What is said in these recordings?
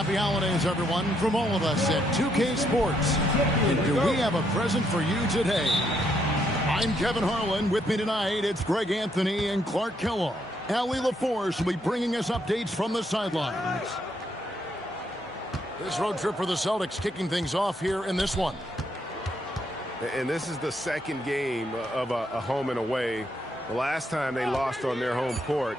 Happy holidays, everyone, from all of us at 2K Sports. And do we have a present for you today? I'm Kevin Harlan. With me tonight, it's Greg Anthony and Clark Kellogg. Allie LaForce will be bringing us updates from the sidelines. This road trip for the Celtics kicking things off here in this one. And this is the second game of a home and away. The last time they lost on their home court.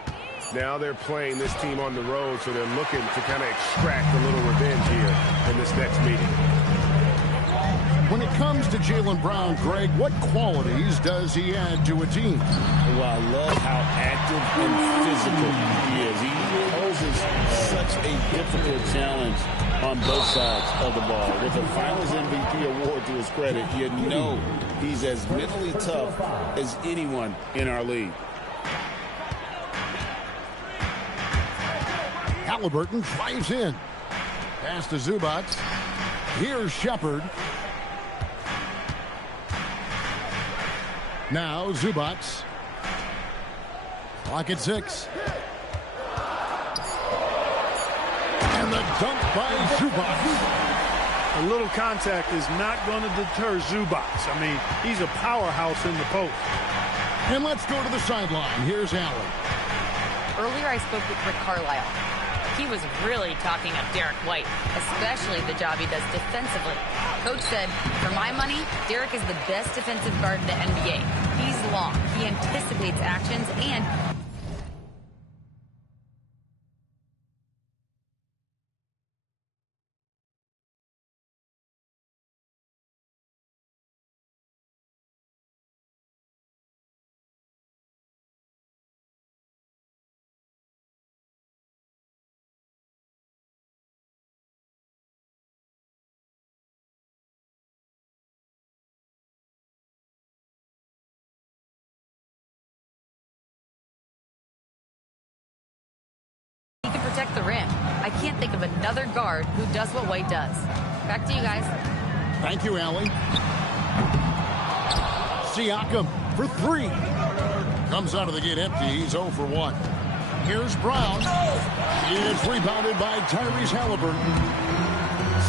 Now they're playing this team on the road, so they're looking to kind of extract a little revenge here in this next meeting. When it comes to Jaylen Brown, Greg, what qualities does he add to a team? Well, I love how active and physical he is. He poses such a difficult challenge on both sides of the ball. With the Finals MVP award to his credit, you know he's as mentally tough as anyone in our league. Halliburton drives in. Pass to Zubac. Here's Shepard. Now Zubac. Clock at 6. And the dunk by Zubac. A little contact is not going to deter Zubac. I mean, he's a powerhouse in the post. And let's go to the sideline. Here's Allen. Earlier I spoke with Rick Carlisle. He was really talking up Derek White, especially the job he does defensively. Coach said, for my money, Derek is the best defensive guard in the NBA. He's long, he anticipates actions, and protect the rim. I can't think of another guard who does what White does. Back to you guys. Thank you, Allie. Siakam for 3. Comes out of the gate empty. He's 0 for 1. Here's Brown. It's rebounded by Tyrese Halliburton.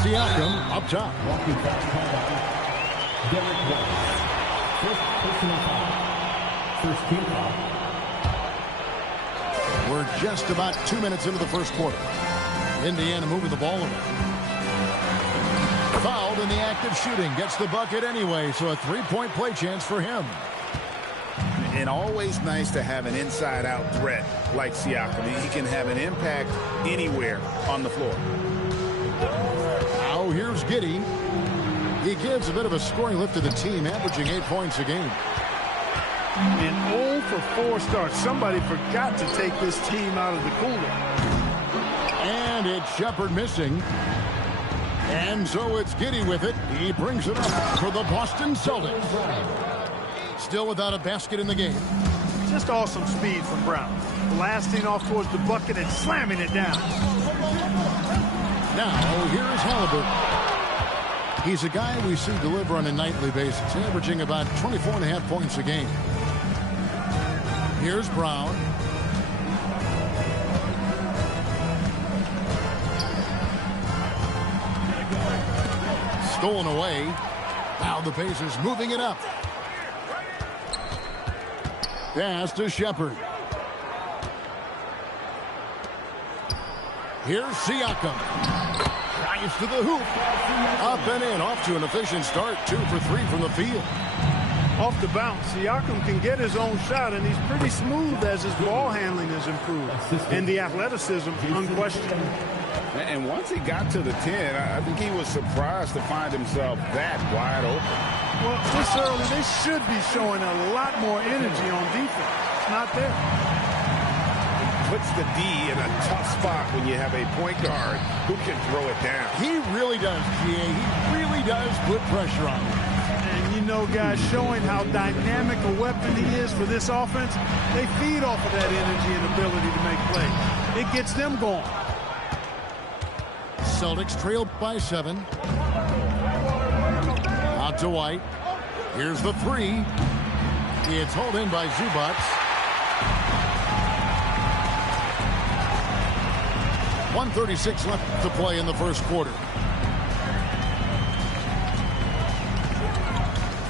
Siakam up top. Derek White. First personal foul. First team foul. We're just about 2 minutes into the first quarter. Indiana moving the ball around. Fouled in the act of shooting. Gets the bucket anyway, so a 3-point play chance for him. And always nice to have an inside-out threat like Siakam. He can have an impact anywhere on the floor. Now here's Giddey. He gives a bit of a scoring lift to the team, averaging 8 points a game. An 0 for 4 start. Somebody forgot to take this team out of the cooler. And it's Shepard missing. And so it's Giddey with it. He brings it up for the Boston Celtics. Still without a basket in the game. Just awesome speed from Brown. Blasting off towards the bucket and slamming it down. Now, here is Halliburton. He's a guy we see deliver on a nightly basis, averaging about 24.5 points a game. Here's Brown. Stolen away. Now the Pacers moving it up. Pass to Shepard. Here's Siakam. Drives to the hoop. Up and in. Off to an efficient start. 2 for 3 from the field. Off the bounce, Siakam can get his own shot, and he's pretty smooth as his ball handling has improved. And the athleticism, unquestioned. And once he got to the 10, I think he was surprised to find himself that wide open. Well, this early, they should be showing a lot more energy on defense. It's not there. Puts the D in a tough spot when you have a point guard who can throw it down. He really does, GA. He really does put pressure on him. And you know, guys, showing how dynamic a weapon he is for this offense, they feed off of that energy and ability to make plays. It gets them going. Celtics trail by 7. Out to White. Here's the 3. It's hauled in by Zubac. 1:36 left to play in the first quarter.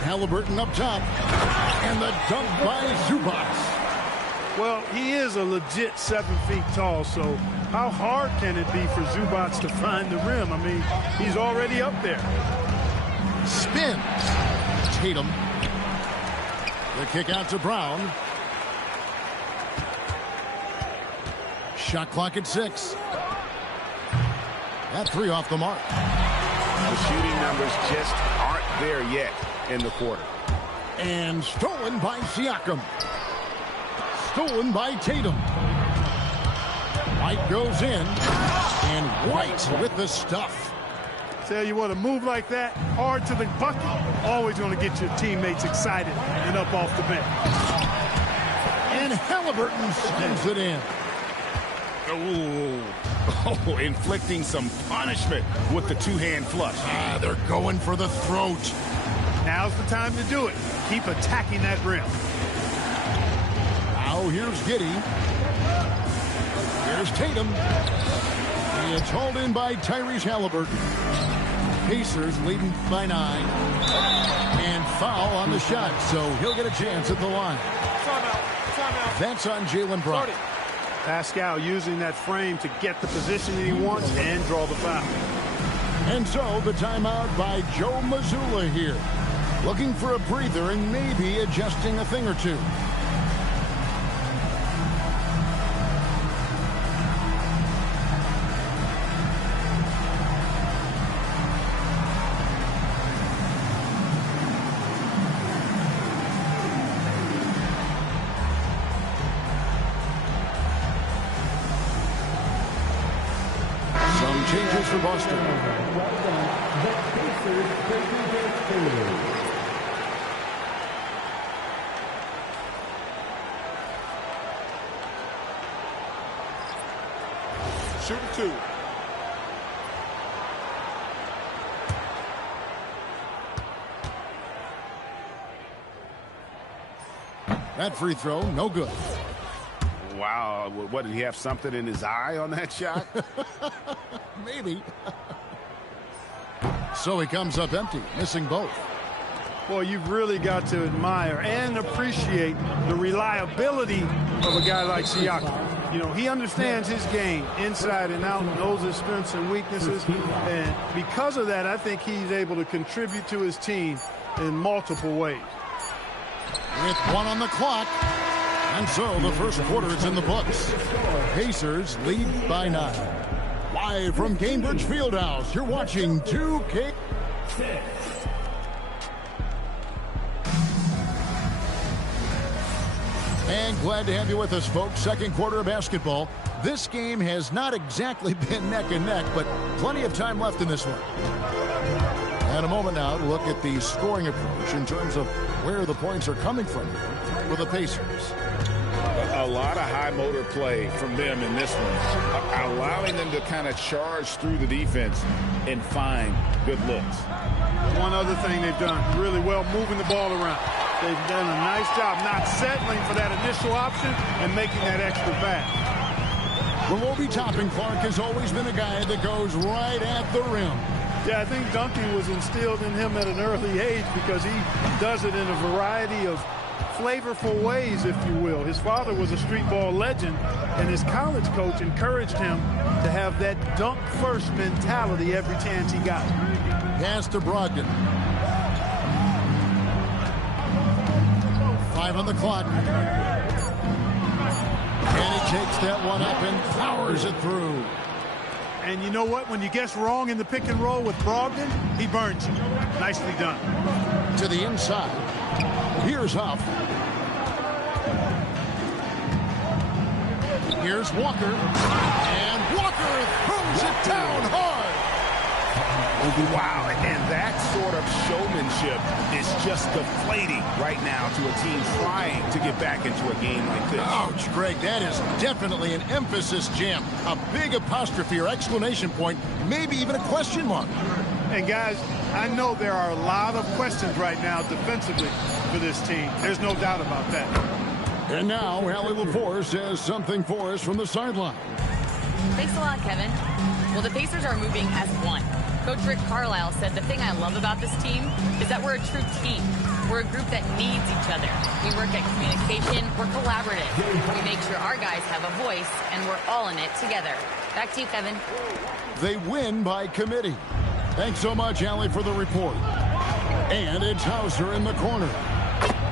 Halliburton up top. And the dunk by Zubac. Well, he is a legit 7 feet tall, so how hard can it be for Zubac to find the rim? I mean, he's already up there. Spins. Tatum. The kick out to Brown. Shot clock at 6. That 3 off the mark. The shooting numbers just aren't there yet in the quarter. And stolen by Siakam. Stolen by Tatum. White goes in. And White with the stuff. Tell you what, a move like that, hard to the bucket, always going to get your teammates excited and up off the bench. And Halliburton sends it in. Oh, inflicting some punishment with the two-hand flush. They're going for the throat. Now's the time to do it. Keep attacking that rim. Now here's Giddey. Here's Tatum. It's hauled in by Tyrese Halliburton. Pacers leading by 9. And foul on the shot, so he'll get a chance at the line. Timeout. That's on Jaylen Brown. Pascal using that frame to get the position that he wants and draw the foul. And so the timeout by Joe Mazzulla here. Looking for a breather and maybe adjusting a thing or two. Some changes for Boston. Shooting 2. That free throw, no good. Wow, what, did he have something in his eye on that shot? Maybe. So he comes up empty, missing both. Boy, you've really got to admire and appreciate the reliability of a guy like Siakam. You know, he understands his game inside and out, knows his strengths and weaknesses. And because of that, I think he's able to contribute to his team in multiple ways. With 1 on the clock. And so the first quarter is in the books. Pacers lead by 9. Live from Cambridge Fieldhouse, you're watching 2K. And glad to have you with us, folks. Second quarter of basketball. This game has not exactly been neck and neck, but plenty of time left in this one. And a moment now to look at the scoring approach in terms of where the points are coming from for the Pacers. A lot of high motor play from them in this one, allowing them to kind of charge through the defense and find good looks. One other thing they've done really well, moving the ball around. They've done a nice job not settling for that initial option and making that extra pass. Well, Obi Toppin, Clark, has always been a guy that goes right at the rim. Yeah, I think dunking was instilled in him at an early age because he does it in a variety of flavorful ways, if you will. His father was a street ball legend, and his college coach encouraged him to have that dunk-first mentality every chance he got. Pass to Brogdon. 5 on the clock. And he takes that one up and powers it through. And you know what? When you guess wrong in the pick and roll with Brogdon, he burns you. Nicely done. To the inside. Here's Huff. Here's Walker. And Walker throws it down hard. Wow, and that sort of showmanship is just deflating right now to a team trying to get back into a game like this. Ouch, Greg, that is definitely an emphasis jam. A big apostrophe or exclamation point, maybe even a question mark. And guys, I know there are a lot of questions right now defensively for this team. There's no doubt about that. And now, Allie LaForce has something for us from the sideline. Thanks a lot, Kevin. Well, the Pacers are moving as one. Coach Rick Carlisle said, the thing I love about this team is that we're a true team. We're a group that needs each other. We work at communication. We're collaborative. We make sure our guys have a voice, and we're all in it together. Back to you, Kevin. They win by committee. Thanks so much, Allie, for the report. And it's Hauser in the corner.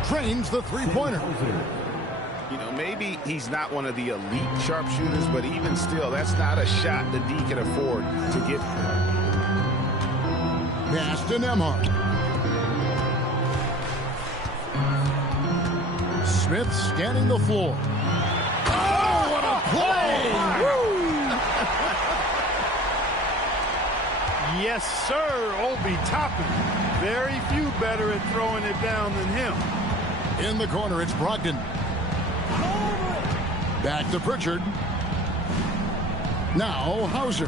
Trains the three-pointer. You know, maybe he's not one of the elite sharpshooters, but even still, that's not a shot that D can afford to get. Pass to Nembhard. Smith scanning the floor. Oh, what a play! Yes, sir, Obi Toppin. Very few better at throwing it down than him. In the corner, it's Brogdon. Back to Pritchard. Now Hauser.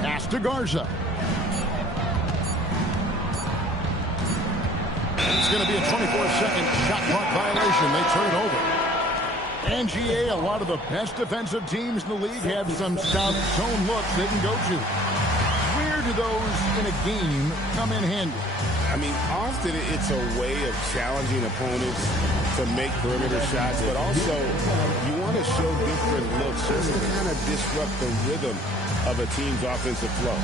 Pass to Garza. It's going to be a 24-second shot clock violation. They turn it over. And GA, a lot of the best defensive teams in the league have some stout zone looks they can go to. Where do those in a game come in handy? I mean, often it's a way of challenging opponents to make perimeter shots, but also you want to show different looks just to kind of disrupt the rhythm of a team's offensive flow.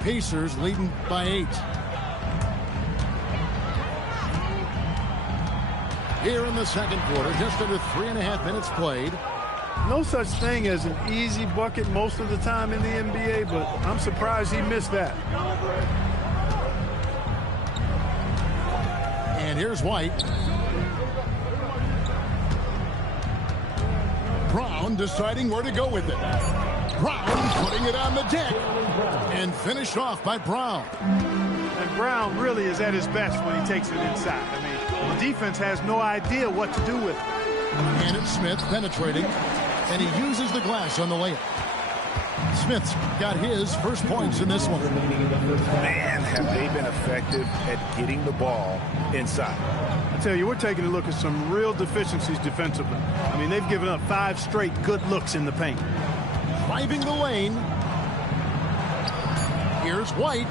Pacers leading by 8. Here in the second quarter, just under 3.5 minutes played. No such thing as an easy bucket most of the time in the NBA, but I'm surprised he missed that. And here's White. Brown deciding where to go with it. Brown putting it on the deck. And finished off by Brown. And Brown really is at his best when he takes it inside. I mean, the defense has no idea what to do with it. And it's Smith penetrating. And he uses the glass on the layup. Smith's got his first points in this one. Man, have they been effective at getting the ball inside. I tell you, we're taking a look at some real deficiencies defensively. I mean, they've given up 5 straight good looks in the paint. Driving the lane. Here's White.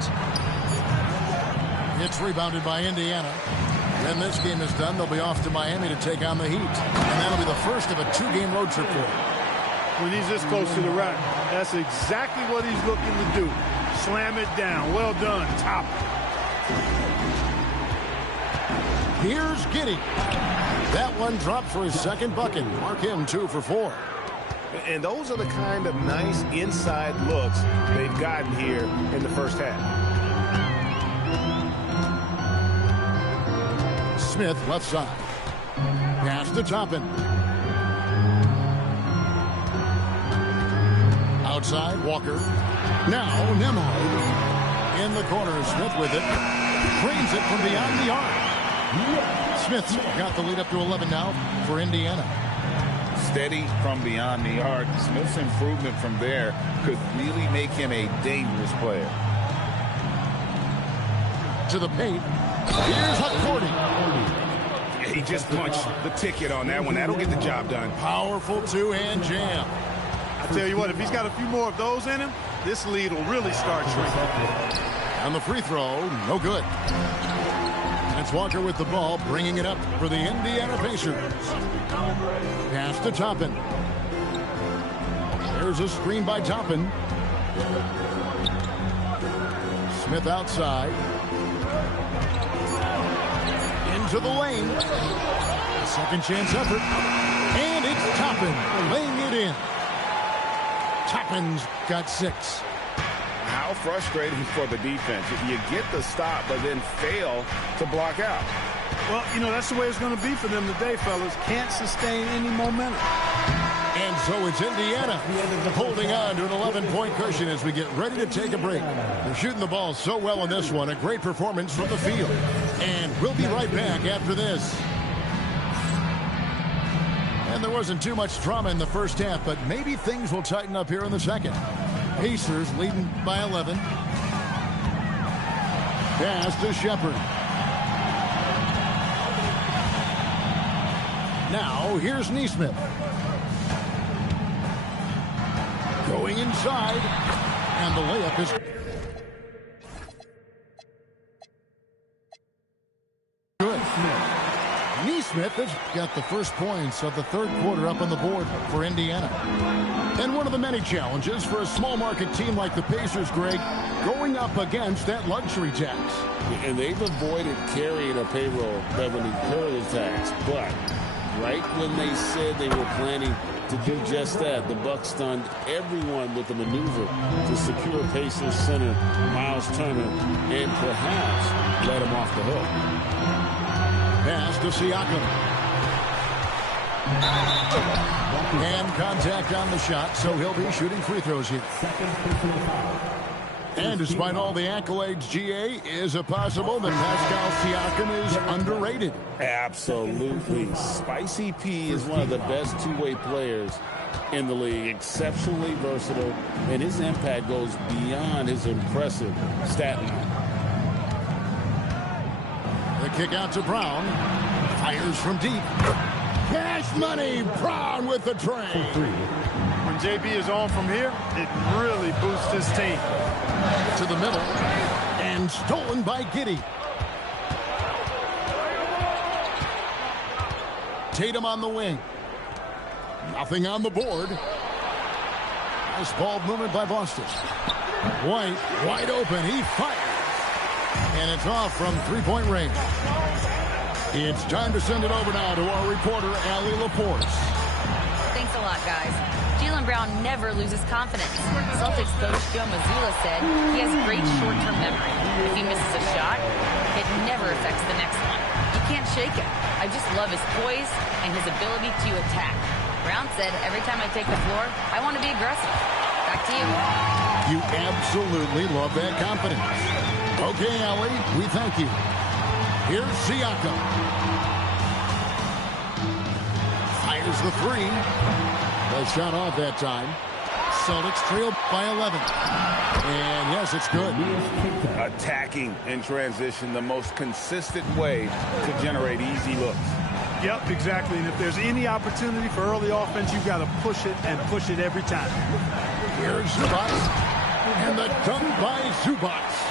It's rebounded by Indiana. When this game is done, they'll be off to Miami to take on the Heat. And that'll be the first of a 2-game road trip for him. When he's this close to the rack, that's exactly what he's looking to do. Slam it down. Well done, Top. Here's Giddey. That one dropped for his second bucket. Mark him 2 for 4. And those are the kind of nice inside looks they've gotten here in the first half. Smith left side. Pass to Toppin. Outside, Walker. Now Nembhard. In the corner, Smith with it. Drains it from beyond the arc. Smith's got the lead up to 11 now for Indiana. Steady from beyond the arc. Smith's improvement from there could really make him a dangerous player. To the paint. Here's McCourty. He just punched the ticket on that one. That'll get the job done. Powerful two-hand jam. I tell you what, if he's got a few more of those in him, this lead will really start shrinking. And the free throw, no good. And it's Walker with the ball, bringing it up for the Indiana Pacers. Pass to Toppin. There's a screen by Toppin. Smith outside. Into the lane. A second chance effort. And it's Toppin laying it in. Toppin's got 6. How frustrating for the defense. You get the stop, but then fail to block out. Well, you know, that's the way it's going to be for them today, fellas. Can't sustain any momentum. And so it's Indiana holding on to an 11-point cushion as we get ready to take a break. They're shooting the ball so well in this one. A great performance from the field. And we'll be right back after this. And there wasn't too much drama in the first half, but maybe things will tighten up here in the second. Pacers leading by 11. Pass to Shepherd. Now here's Nesmith. Going inside. And the layup is good. Nesmith has got the first points of the third quarter up on the board for Indiana. And one of the many challenges for a small market team like the Pacers, Greg, going up against that luxury tax. And they've avoided carrying a payroll revenue incurred tax, but right when they said they were planning to do just that, the Bucks stunned everyone with the maneuver to secure Pacers center Miles Turner and perhaps let him off the hook. Pass to Siakam. And contact on the shot, so he'll be shooting free throws here. And despite all the accolades, GA, is it possible that Pascal Siakam is underrated? Absolutely. Spicy P is one of the best two-way players in the league. Exceptionally versatile, and his impact goes beyond his impressive stat line. The kick out to Brown. Fires from deep. Cash money. Brown with the tray. When JB is on from here, it really boosts his team. To the middle. And stolen by Giddey. Tatum on the wing. Nothing on the board. Nice ball movement by Boston. White wide open. He fires. And it's off from three-point range. It's time to send it over now to our reporter, Allie Laporte. Thanks a lot, guys. Jaylen Brown never loses confidence. Celtics coach Joe Mazzulla said he has great short-term memory. If he misses a shot, it never affects the next one. You can't shake it. I just love his poise and his ability to attack. Brown said, every time I take the floor, I want to be aggressive. Back to you. You absolutely love that confidence. Okay, Allie, we thank you. Here's Siakam. Fires the three. The shot off that time. Celtics trail by 11. And yes, it's good. Attacking in transition, the most consistent way to generate easy looks. Yep, exactly. And if there's any opportunity for early offense, you've got to push it and push it every time. Here's Zubac. And the dunk by Zubac.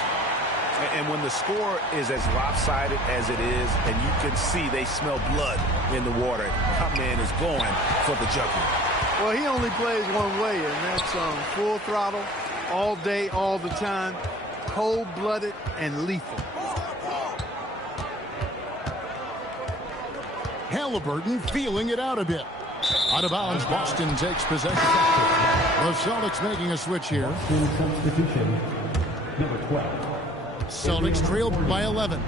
And when the score is as lopsided as it is, and you can see they smell blood in the water, our man is going for the jugular. Well, he only plays one way, and that's full throttle, all day, all the time, cold-blooded and lethal. Halliburton feeling it out a bit. Out of bounds, Boston takes possession. The Celtics making a switch here. Substitution, number 12. Celtics trailed by 11.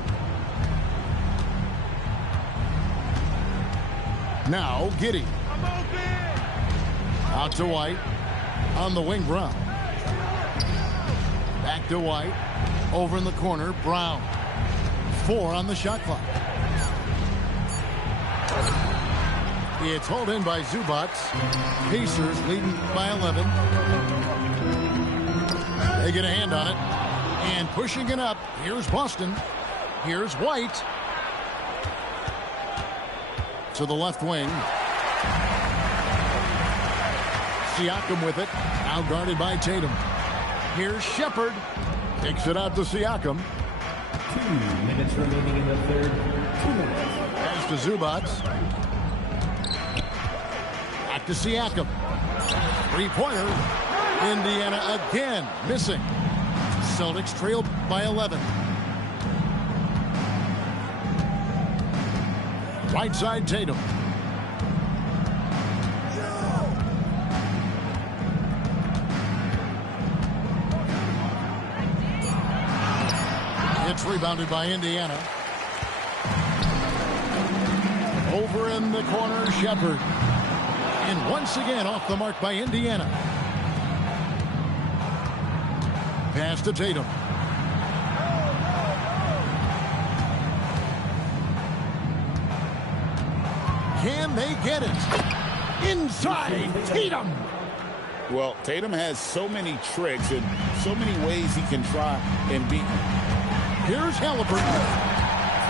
Now Giddey. Out to White. On the wing, Brown. Back to White. Over in the corner, Brown. 4 on the shot clock. It's hauled in by Zubac. Pacers leading by 11. They get a hand on it. And pushing it up. Here's Boston. Here's White. To the left wing. Siakam with it. Now guarded by Tatum. Here's Shepherd. Takes it out to Siakam. 2 minutes remaining in the third. 2 minutes. Pass to Zubats. Back to Siakam. Three-pointer. Indiana again missing. Celtics trailed by 11. Right side Tatum. It's rebounded by Indiana. Over in the corner, Shepherd. And once again off the mark by Indiana. Pass to Tatum. Can they get it? Inside Tatum. Well, Tatum has so many tricks and so many ways he can try and beat him. Here's Halliburton.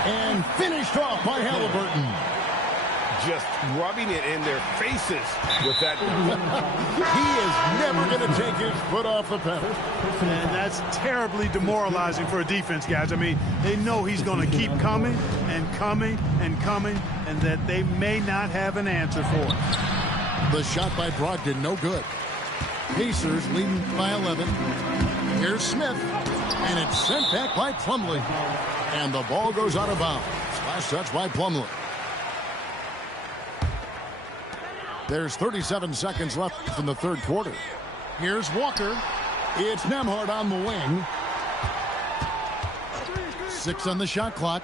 And finished off by Halliburton. Just rubbing it in their faces with that. He is never going to take his foot off the pedal. And that's terribly demoralizing for a defense, guys. I mean, they know he's going to keep coming and coming and coming, and that they may not have an answer for it. The shot by Brogdon, no good. Pacers leading by 11. Here's Smith, and it's sent back by Plumlee. And the ball goes out of bounds. Last touch by Plumlee. There's 37 seconds left in the third quarter. Here's Walker. It's Nembhard on the wing. 6 on the shot clock.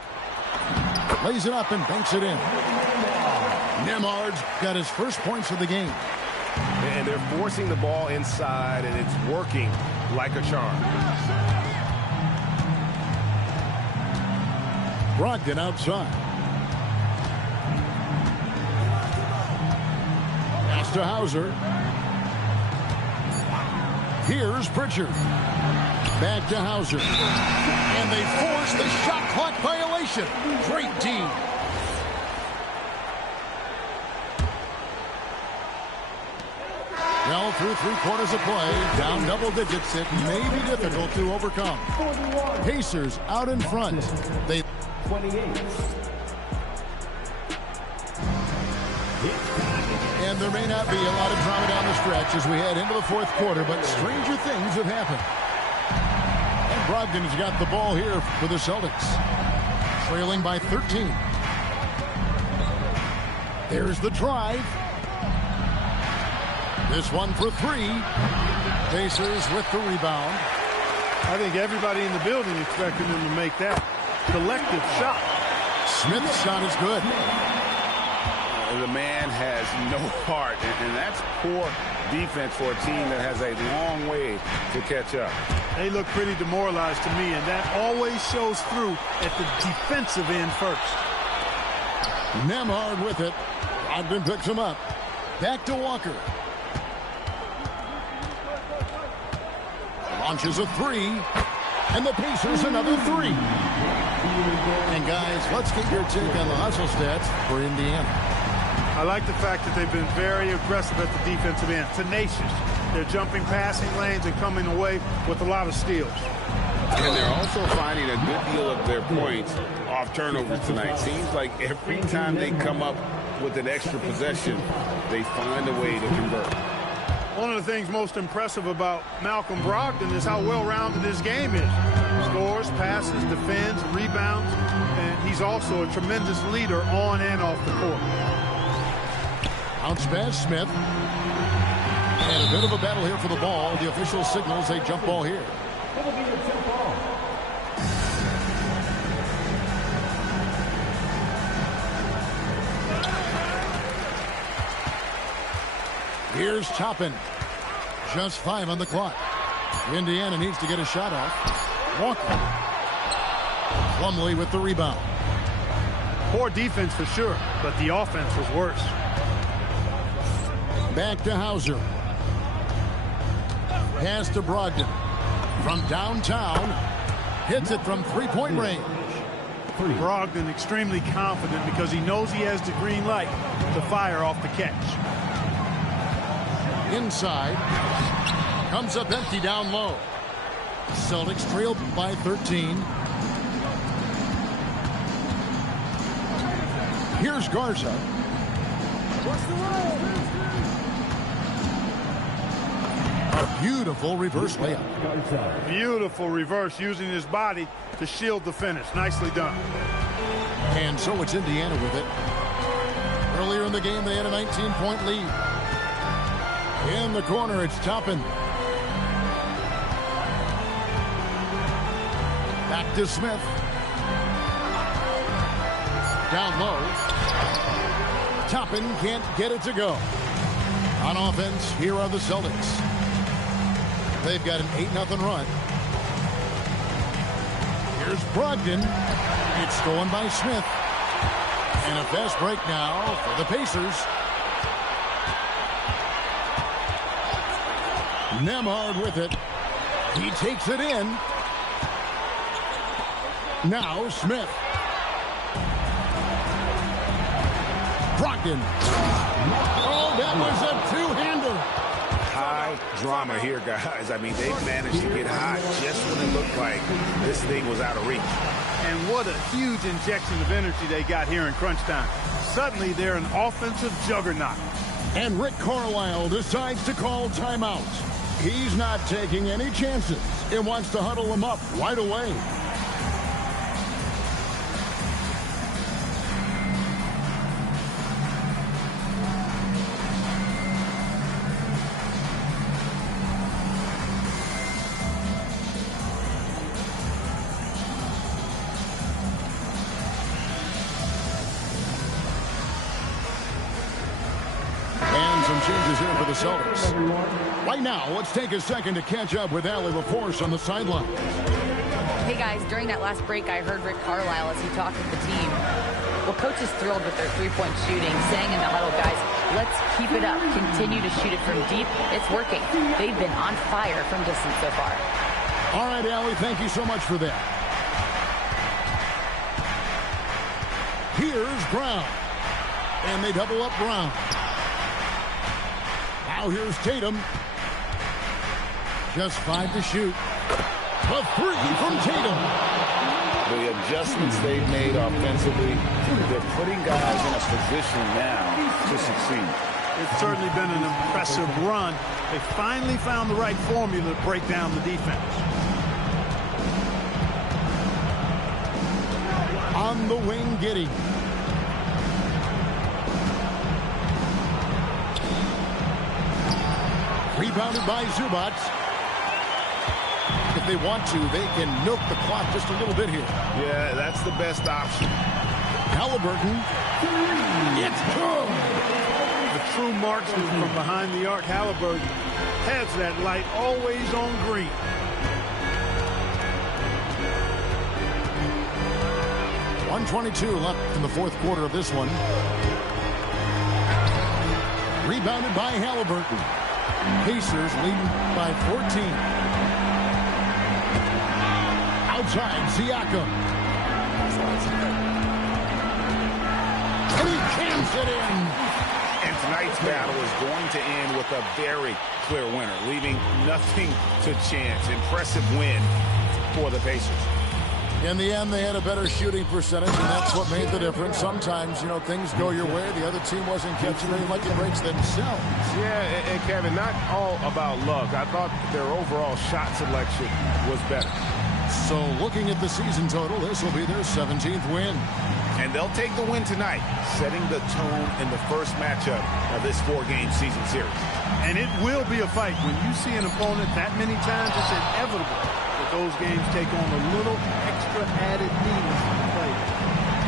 Lays it up and banks it in. Nembhard's got his first points of the game. And they're forcing the ball inside, and it's working like a charm. Brogdon outside. Pass to Hauser. Here's Pritchard. Back to Hauser. And they force the shot clock violation. Great team. Well, through 3/4 of play, down double digits, it may be difficult to overcome. Pacers out in front. They 28. And there may not be a lot of drama down the stretch as we head into the fourth quarter, but stranger things have happened. And Brogdon has got the ball here for the Celtics. Trailing by 13. There's the drive. This one for 3. Pacers with the rebound. I think everybody in the building expected them to make that collective shot. Smith's shot is good. The man has no heart, and that's poor defense for a team that has a long way to catch up. They look pretty demoralized to me, and that always shows through at the defensive end first. Nembhard with it. Brogdon picks him up. Back to Walker. Launches a 3. And the Pacers another 3. And guys, let's get your take on the hustle stats for Indiana. I like the fact that they've been very aggressive at the defensive end. Tenacious. They're jumping passing lanes and coming away with a lot of steals. And they're also finding a good deal of their points off turnovers tonight. Seems like every time they come up with an extra possession, they find a way to convert. One of the things most impressive about Malcolm Brogdon is how well-rounded his game is. Scores, passes, defends, rebounds, and he's also a tremendous leader on and off the court. Bounce pass, Smith. And a bit of a battle here for the ball. The official signals a jump ball here. It'll be a jump ball. Here's Toppin. Just 5 on the clock. Indiana needs to get a shot off. Walker. Plumlee with the rebound. Poor defense for sure, but the offense was worse. Back to Hauser. Pass to Brogdon. From downtown. Hits it from three-point range. Brogdon extremely confident because he knows he has the green light to fire off the catch. Inside. Comes up empty down low. Celtics trail by 13. Here's Garza. A beautiful reverse layup. Beautiful reverse, using his body to shield the finish. Nicely done. And so it's Indiana with it. Earlier in the game, they had a 19-point lead. In the corner, it's Toppin. Back to Smith. Down low. Toppin can't get it to go. On offense, here are the Celtics. They've got an 8-0 run. Here's Brogdon. It's stolen by Smith. And a fast break now for the Pacers. Nembhard with it. He takes it in. Now Smith. Brogdon. Oh, that was a two-hander. High drama here, guys. I mean, they've managed to get hot just when it looked like this thing was out of reach. And what a huge injection of energy they got here in crunch time. Suddenly, they're an offensive juggernaut. And Rick Carlisle decides to call timeout. He's not taking any chances and wants to huddle them up right away. Changes here for the Celtics. Right now, let's take a second to catch up with Allie LaForce on the sideline. Hey guys, during that last break, I heard Rick Carlisle as he talked with the team. Well, coach is thrilled with their three-point shooting, saying in the huddle, guys, let's keep it up. Continue to shoot it from deep. It's working. They've been on fire from distance so far. All right, Allie, thank you so much for that. Here's Brown. And they double up Brown. Now here's Tatum. Just 5 to shoot. A 3 from Tatum. The adjustments they've made offensively, they're putting guys in a position now to succeed. It's certainly been an impressive run. They finally found the right formula to break down the defense. On the wing, Giddey. Rebounded by Zubac. If they want to, they can milk the clock just a little bit here. Yeah, that's the best option. Halliburton. It's good. The true marksman from behind the arc, Halliburton, has that light always on green. .122 left in the fourth quarter of this one. Rebounded by Halliburton. Pacers leading by 14. Outside, Siakam. And he cans it in. And tonight's battle is going to end with a very clear winner, leaving nothing to chance. Impressive win for the Pacers. In the end, they had a better shooting percentage, and that's what made the difference. Sometimes, you know, things go your way. The other team wasn't catching any lucky breaks themselves. Yeah, and Kevin, not all about luck. I thought their overall shot selection was better. So looking at the season total, this will be their 17th win. And they'll take the win tonight, setting the tone in the first matchup of this 4-game season series. And it will be a fight. When you see an opponent that many times, it's inevitable that those games take on a little extra added meaning for the players.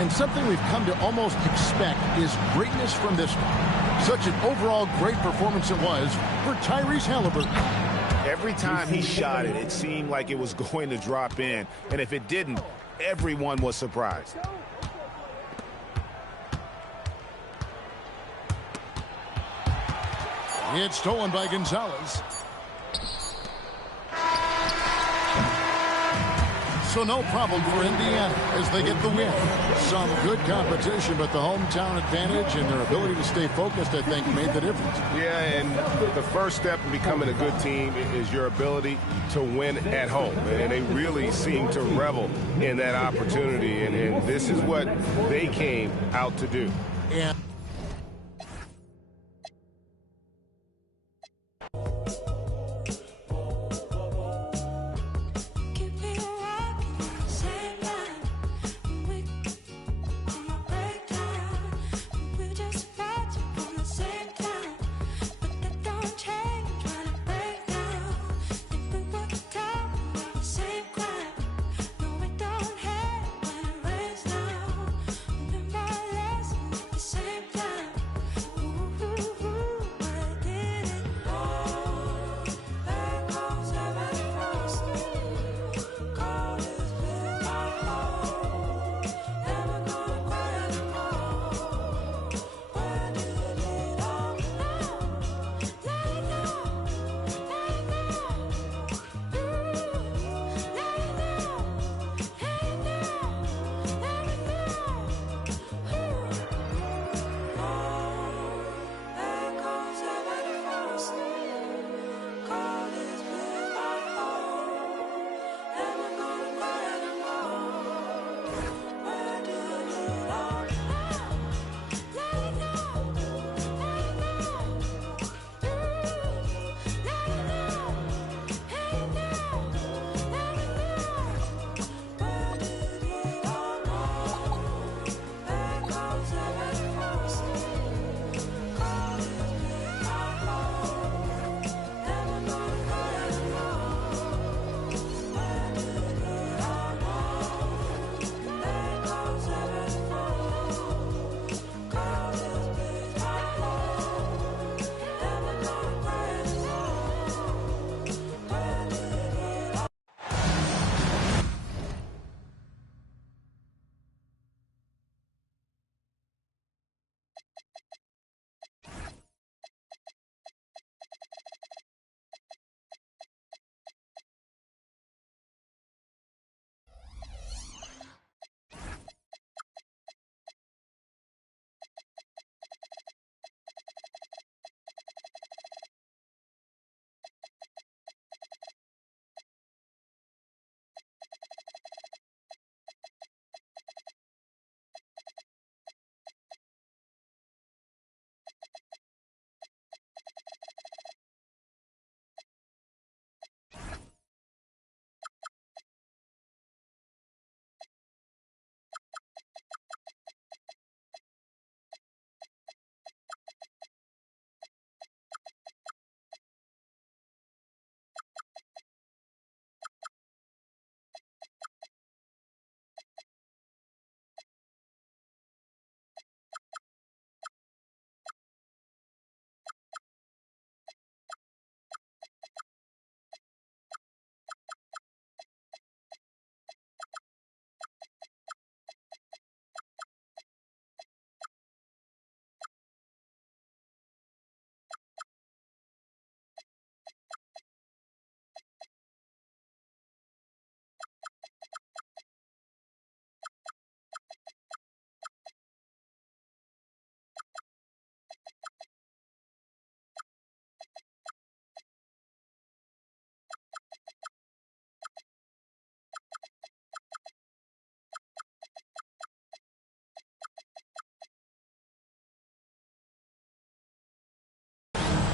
And something we've come to almost expect is greatness from this one. Such an overall great performance it was for Tyrese Halliburton. Every time he shot it, it seemed like it was going to drop in. And if it didn't, everyone was surprised. It's stolen by Gonzalez. So no problem for Indiana as they get the win. Some good competition, but the hometown advantage and their ability to stay focused, I think, made the difference. Yeah, and the first step in becoming a good team is your ability to win at home. And they really seem to revel in that opportunity. And this is what they came out to do. And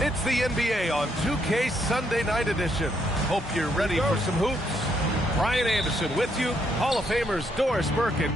It's the NBA on 2K Sunday Night Edition. Hope you're ready for some hoops. Brian Anderson with you, Hall of Famers Doris Burke and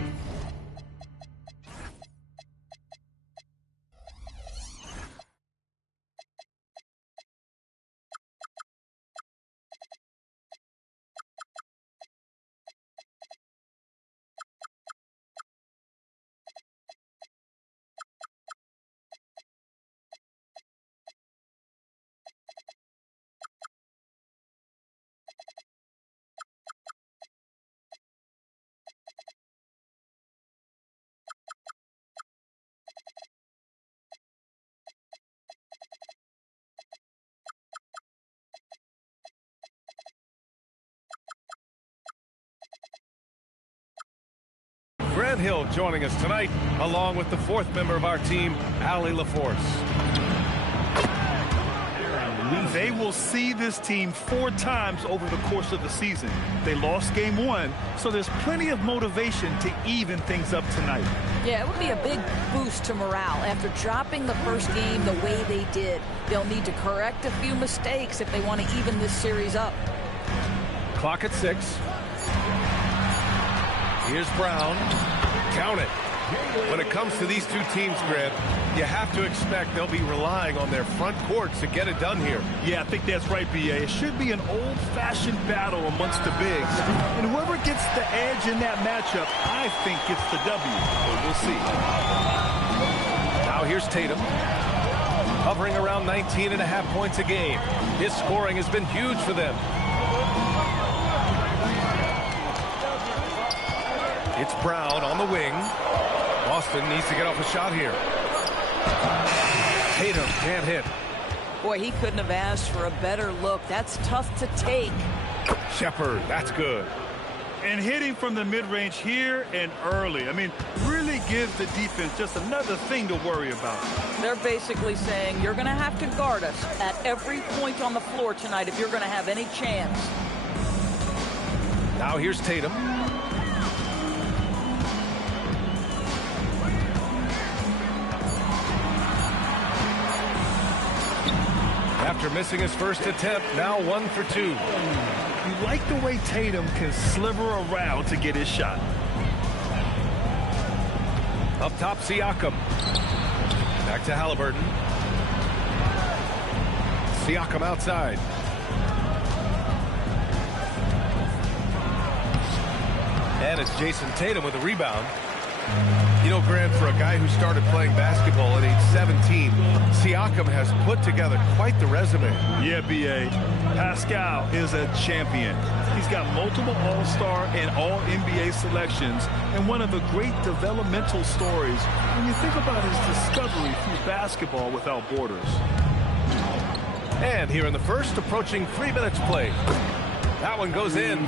Hill joining us tonight, along with the fourth member of our team, Allie LaForce. They will see this team 4 times over the course of the season. They lost game 1, so there's plenty of motivation to even things up tonight. Yeah, it would be a big boost to morale after dropping the first game the way they did. They'll need to correct a few mistakes if they want to even this series up. Clock at 6. Here's Brown. Count it. When it comes to these two teams, Grant, you have to expect they'll be relying on their front court to get it done here. Yeah, I think that's right, B.A. It should be an old-fashioned battle amongst the bigs. And whoever gets the edge in that matchup, I think gets the W. But we'll see. Now here's Tatum. Hovering around 19.5 points a game. His scoring has been huge for them. It's Brown on the wing. Boston needs to get off a shot here. Tatum can't hit. Boy, he couldn't have asked for a better look. That's tough to take. Shepherd, that's good. And hitting from the mid-range here and early. I mean, really gives the defense just another thing to worry about. They're basically saying you're going to have to guard us at every point on the floor tonight if you're going to have any chance. Now here's Tatum. After missing his first attempt, now 1 for 2. You like the way Tatum can sliver around to get his shot. Up top, Siakam. Back to Halliburton. Siakam outside. And it's Jason Tatum with a rebound. You know, Grant, for a guy who started playing basketball at age 17, Siakam has put together quite the resume. Yeah, B.A. Pascal is a champion. He's got multiple All-Star and All-NBA selections, and one of the great developmental stories when you think about his discovery through basketball without borders. And here in the first, approaching 3 minutes played. That one goes in.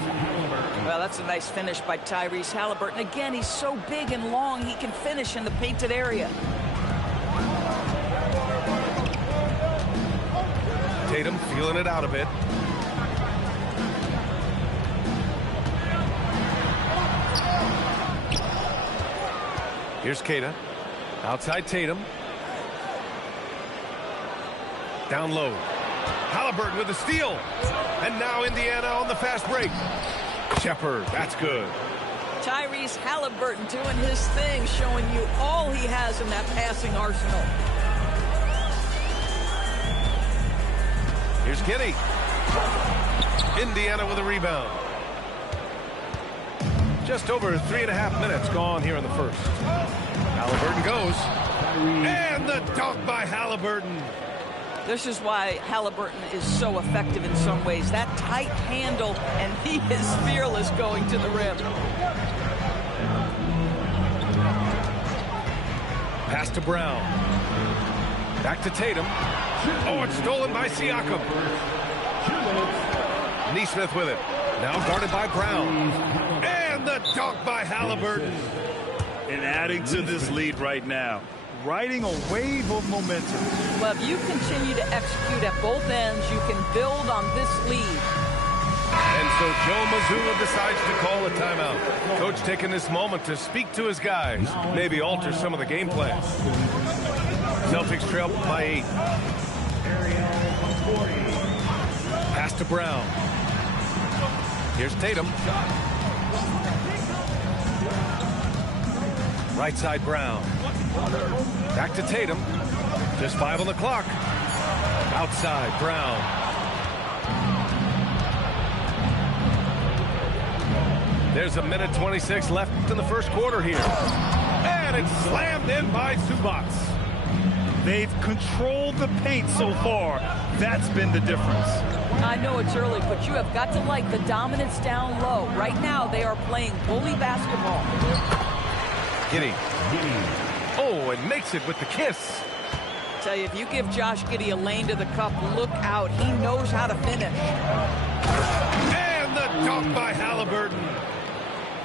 Well, that's a nice finish by Tyrese Halliburton. Again, he's so big and long, he can finish in the painted area. Tatum feeling it out a bit. Here's Keita. Outside Tatum. Down low. Halliburton with a steal. And now Indiana on the fast break. Shepherd, that's good. Tyrese Halliburton doing his thing, showing you all he has in that passing arsenal. Here's Giddey. Indiana with a rebound. Just over 3.5 minutes gone here in the first. Halliburton goes. And the dunk by Halliburton. This is why Halliburton is so effective in some ways. That tight handle, and he is fearless going to the rim. Pass to Brown. Back to Tatum. Oh, it's stolen by Siakam. Nesmith with it. Now guarded by Brown. And the dunk by Halliburton. And adding to this lead right now. Riding a wave of momentum. Well, if you continue to execute at both ends, you can build on this lead. And so Joe Mazzulla decides to call a timeout. Coach taking this moment to speak to his guys, maybe alter some of the game plan. Celtics trail by 8. Pass to Brown. Here's Tatum. Right side Brown. Back to Tatum. Just 5 on the clock. Outside Brown. There's 1:26 left in the first quarter here. And it's slammed in by Zubac. They've controlled the paint so far. That's been the difference. I know it's early, but you have got to like the dominance down low. Right now, they are playing bully basketball. Giddey. Oh, and makes it with the kiss. Tell you, if you give Josh Giddey a lane to the cup, look out. He knows how to finish. And the dunk by Halliburton.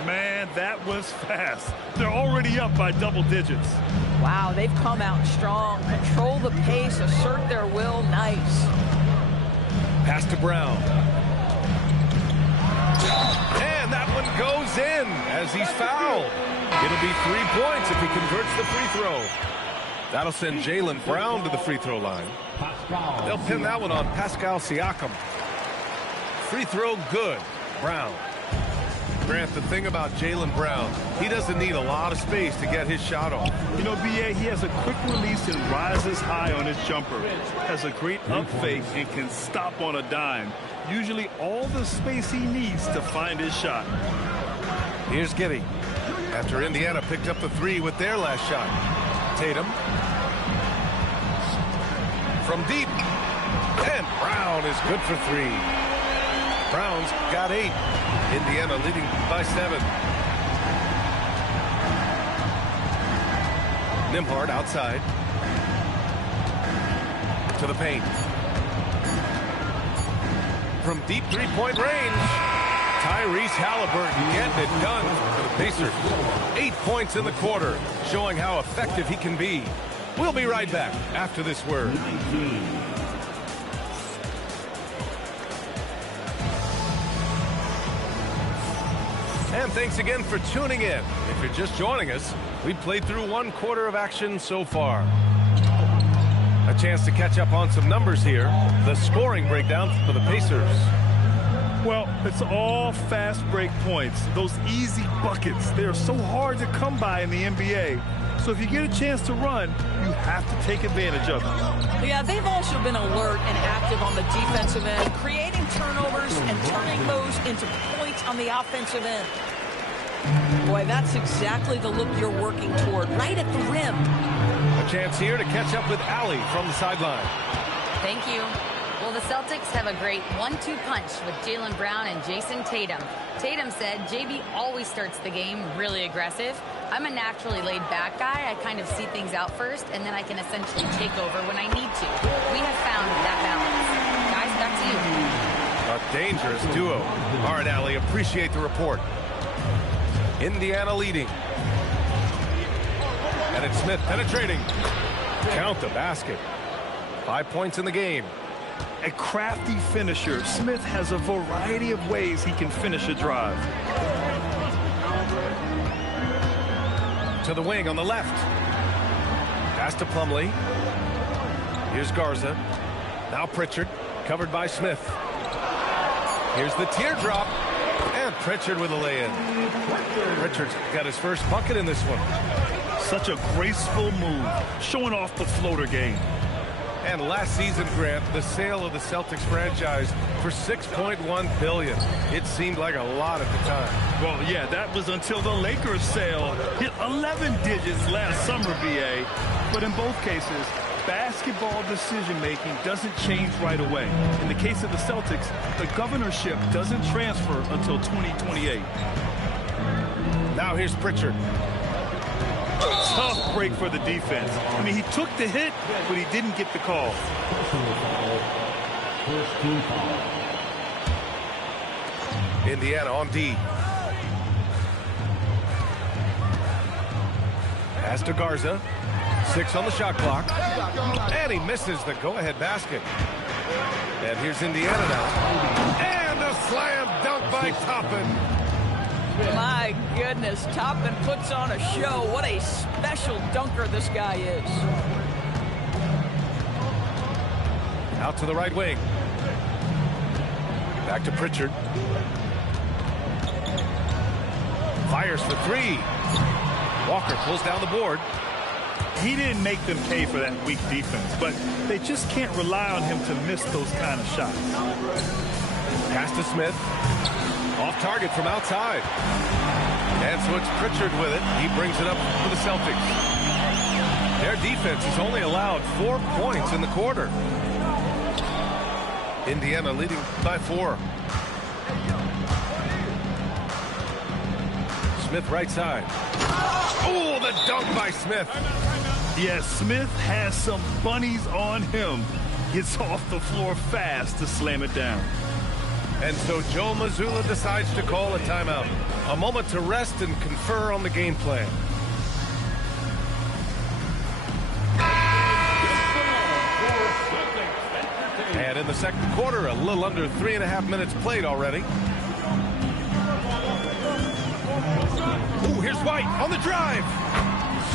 Man, that was fast. They're already up by double digits. Wow, they've come out strong. Control the pace, assert their will. Nice. Pass to Brown. And that one goes in as he's fouled. It'll be 3 points if he converts the free throw. That'll send Jaylen Brown to the free throw line. They'll pin that one on Pascal Siakam. Free throw good. Brown. Grant, the thing about Jaylen Brown, he doesn't need a lot of space to get his shot off. You know, B.A., he has a quick release and rises high on his jumper. Has a great up fake and can stop on a dime. Usually all the space he needs to find his shot. Here's Giddey. After Indiana picked up the 3 with their last shot. Tatum. From deep. And Brown is good for 3. Brown's got 8. Indiana leading by 7. Nembhard outside. To the paint. From deep three-point range. Tyrese Halliburton getting it done for the Pacers. 8 points in the quarter, showing how effective he can be. We'll be right back after this word. And thanks again for tuning in. If you're just joining us, we've played through 1 quarter of action so far. A chance to catch up on some numbers here. The scoring breakdown for the Pacers. Well, it's all fast break points. Those easy buckets. They are so hard to come by in the NBA. So if you get a chance to run, you have to take advantage of it. Yeah, they've also been alert and active on the defensive end, creating turnovers and turning those into points on the offensive end. Boy, that's exactly the look you're working toward, right at the rim. A chance here to catch up with Allie from the sideline. Thank you. Well, the Celtics have a great 1-2 punch with Jaylen Brown and Jason Tatum. Tatum said, JB always starts the game really aggressive. I'm a naturally laid-back guy. I kind of see things out first, and then I can essentially take over when I need to. We have found that balance. Guys, back to you. A dangerous duo. All right, Allie, appreciate the report. Indiana leading. And it's Smith penetrating. Count the basket. 5 points in the game. A crafty finisher, Smith has a variety of ways he can finish a drive. To the wing on the left. Pass to Plumlee. Here's Garza. Now Pritchard, covered by Smith. Here's the teardrop. And Pritchard with a lay-in. Pritchard's got his first bucket in this one. Such a graceful move, showing off the floater game. And last season, Grant, the sale of the Celtics franchise for $6.1 billion. It seemed like a lot at the time. Well, yeah, that was until the Lakers sale hit 11 digits last summer, BA. But in both cases, basketball decision-making doesn't change right away. In the case of the Celtics, the governorship doesn't transfer until 2028. Now here's Pritchard. Tough break for the defense. I mean, he took the hit, but he didn't get the call. Indiana on D. Pass to Garza. 6 on the shot clock. And he misses the go-ahead basket. And here's Indiana now. And a slam dunk by Toppin. My goodness, Toppin puts on a show. What a special dunker this guy is. Out to the right wing. Back to Pritchard. Fires for 3. Walker pulls down the board. He didn't make them pay for that weak defense, but they just can't rely on him to miss those kind of shots. Pass to Smith. Off target from outside. And so it's Pritchard with it. He brings it up for the Celtics. Their defense has only allowed 4 points in the quarter. Indiana leading by 4. Smith right side. Oh, the dunk by Smith. Yes, Smith has some bunnies on him. Gets off the floor fast to slam it down. And so Joe Mazzulla decides to call a timeout. A moment to rest and confer on the game plan. And in the second quarter, a little under 3.5 minutes played already. Ooh, here's White on the drive.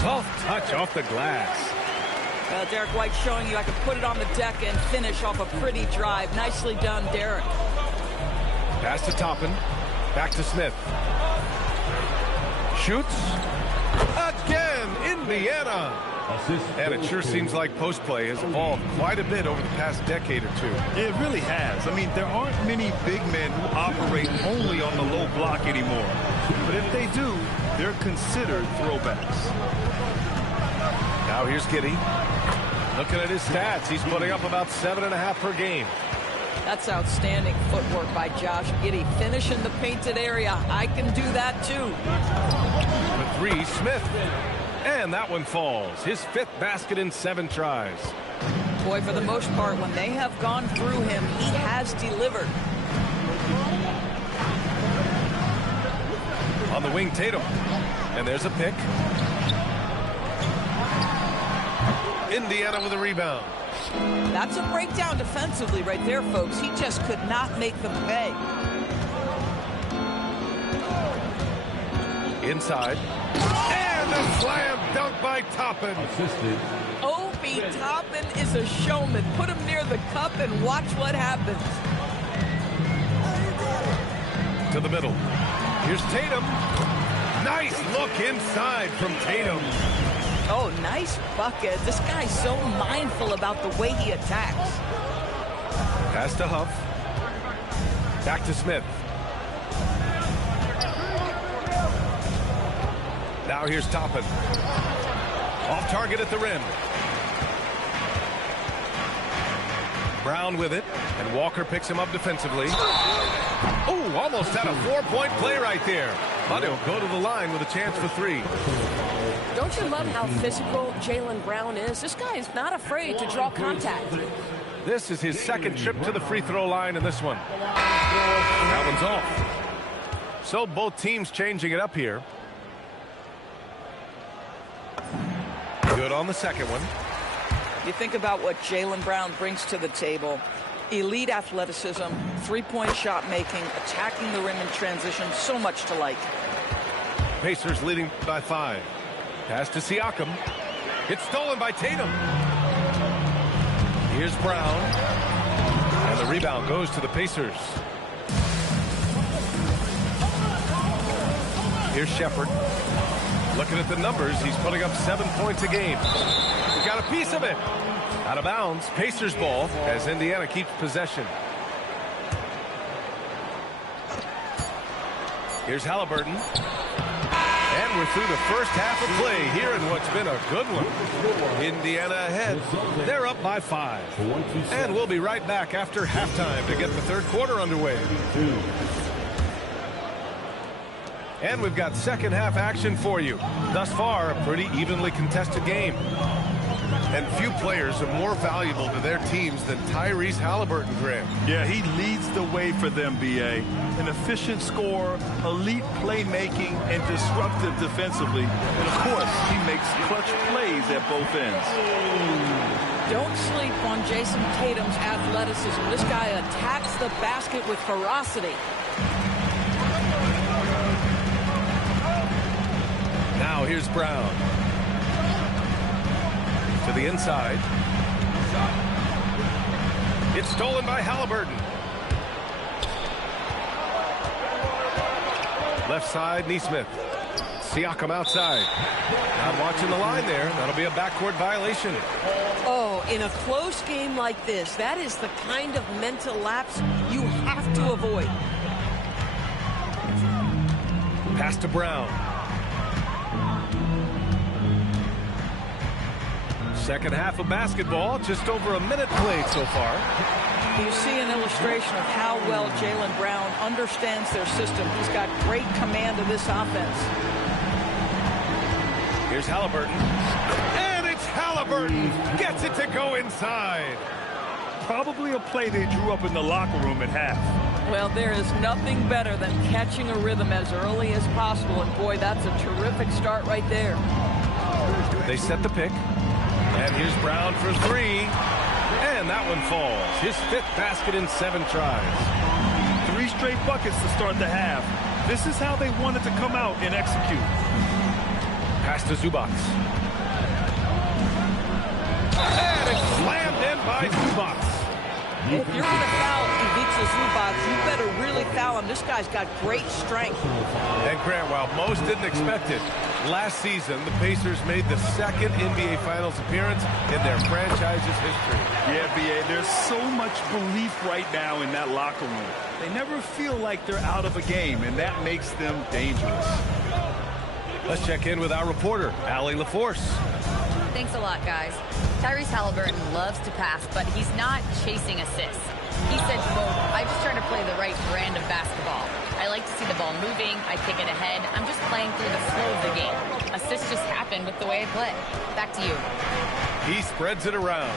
Soft touch off the glass. Derek White showing you I can put it on the deck and finish off a pretty drive. Nicely done, Derek. Pass to Toppin. Back to Smith. Shoots. Again, Indiana. And it sure seems like post play has evolved quite a bit over the past decade or two. It really has. I mean, there aren't many big men who operate only on the low block anymore. But if they do, they're considered throwbacks. Now here's Giddey. Looking at his stats, he's putting up about 7.5 per game. That's outstanding footwork by Josh Giddey. Finishing the painted area. I can do that too. The three, Smith. And that one falls. His 5th basket in 7 tries. Boy, for the most part, when they have gone through him, he has delivered. On the wing, Tatum. And there's a pick. Indiana with a rebound. That's a breakdown defensively right there, folks. He just could not make them pay. Inside. And a slam dunk by Toppin. Obi Toppin is a showman. Put him near the cup and watch what happens. To the middle. Here's Tatum. Nice look inside from Tatum. Oh, nice bucket. This guy's so mindful about the way he attacks. Pass to Huff. Back to Smith. Now here's Toppin. Off target at the rim. Brown with it, and Walker picks him up defensively. Oh, almost had a 4-point play right there. But he'll go to the line with a chance for 3. Don't you love how physical Jaylen Brown is? This guy is not afraid to draw contact. This is his 2nd trip to the free throw line in this one. That one's off. So both teams changing it up here. Good on the second one. You think about what Jaylen Brown brings to the table. Elite athleticism, 3-point shot making, attacking the rim in transition, so much to like. Pacers leading by 5. Pass to Siakam. It's stolen by Tatum. Here's Brown. And the rebound goes to the Pacers. Here's Shepherd. Looking at the numbers, he's putting up 7 points a game. He got a piece of it. Out of bounds, Pacers ball as Indiana keeps possession. Here's Halliburton. And we're through the first half of play here in what's been a good one. Indiana ahead. They're up by 5. And we'll be right back after halftime to get the third quarter underway. And we've got second half action for you. Thus far, a pretty evenly contested game. And few players are more valuable to their teams than Tyrese Halliburton, Graham. Yeah, he leads the way for them, B.A. An efficient scorer, elite playmaking, and disruptive defensively. And, of course, he makes clutch plays at both ends. Don't sleep on Jason Tatum's athleticism. This guy attacks the basket with ferocity. Now here's Brown. To the inside. It's stolen by Halliburton. Left side, Nesmith. Siakam outside. Not watching the line there. That'll be a backcourt violation. Oh, in a close game like this, that is the kind of mental lapse you have to avoid. Pass to Brown. Second half of basketball, just over a minute played so far. You see an illustration of how well Jaylen Brown understands their system. He's got great command of this offense. Here's Halliburton. And it's Halliburton. Gets it to go inside. Probably a play they drew up in the locker room at half. Well, there is nothing better than catching a rhythm as early as possible, and boy, that's a terrific start right there. They set the pick, and here's Brown for three, and that one falls. His 5th basket in 7 tries. 3 straight buckets to start the half. This is how they wanted to come out and execute. Pass to Zubac. And it's slammed in by Zubac. If you're going to foul Ivica Zubac, you better really foul him. This guy's got great strength. And Grant, while most didn't expect it, last season the Pacers made the 2nd NBA Finals appearance in their franchise's history. Yeah, B.A., there's so much belief right now in that locker room. They never feel like they're out of a game, and that makes them dangerous. Let's check in with our reporter, Allie LaForce. Thanks a lot, guys. Tyrese Halliburton loves to pass, but he's not chasing assists. He said, quote, "I'm just trying to play the right brand of basketball. I like to see the ball moving. I kick it ahead. I'm just playing through the flow of the game. Assists just happen with the way I play." Back to you. He spreads it around.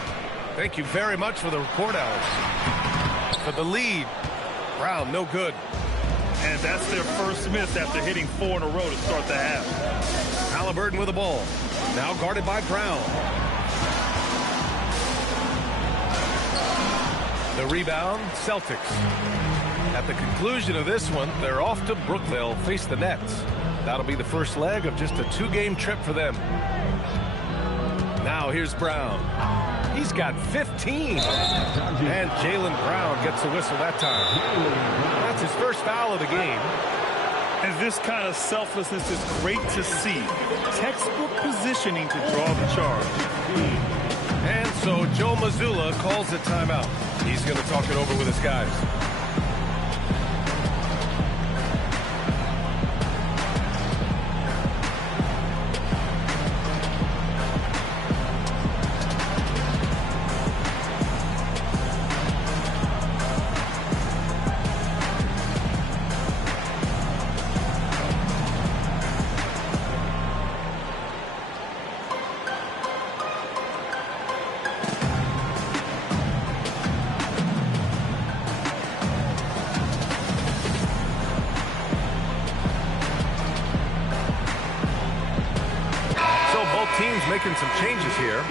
Thank you very much for the report, Alice. For the lead, Brown, no good. And that's their first miss after hitting 4 in a row to start the half. Halliburton with the ball. Now guarded by Brown. The rebound, Celtics. At the conclusion of this one, they're off to Brookville, face the Nets. That'll be the first leg of just a 2-game trip for them. Now here's Brown. He's got 15. And Jaylen Brown gets a whistle that time. That's his first foul of the game. And this kind of selflessness is great to see. Textbook positioning to draw the charge. And so Joe Mazzulla calls a timeout. He's going to talk it over with his guys. Teams making some changes here.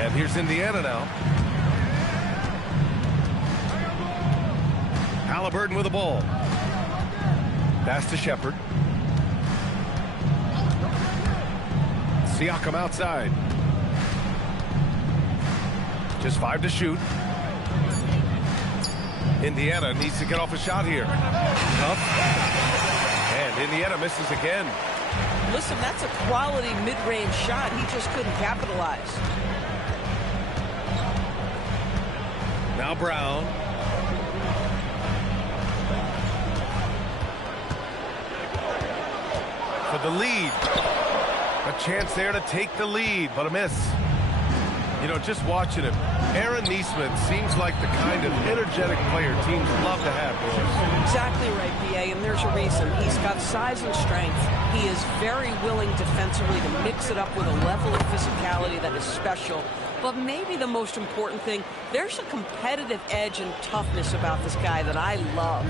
And here's Indiana now. Halliburton with the ball. Pass to Shepherd. Siakam outside. Just 5 to shoot. Indiana needs to get off a shot here. Up. And Indiana misses again. Listen, that's a quality mid-range shot. He just couldn't capitalize. Now Brown. For the lead. A chance there to take the lead, but a miss. You know, just watching him, Aaron Nesmith seems like the kind of energetic player teams love to have. Exactly right, B.A., and there's a reason. He's got size and strength. He is very willing defensively to mix it up with a level of physicality that is special. But maybe the most important thing, there's a competitive edge and toughness about this guy that I love.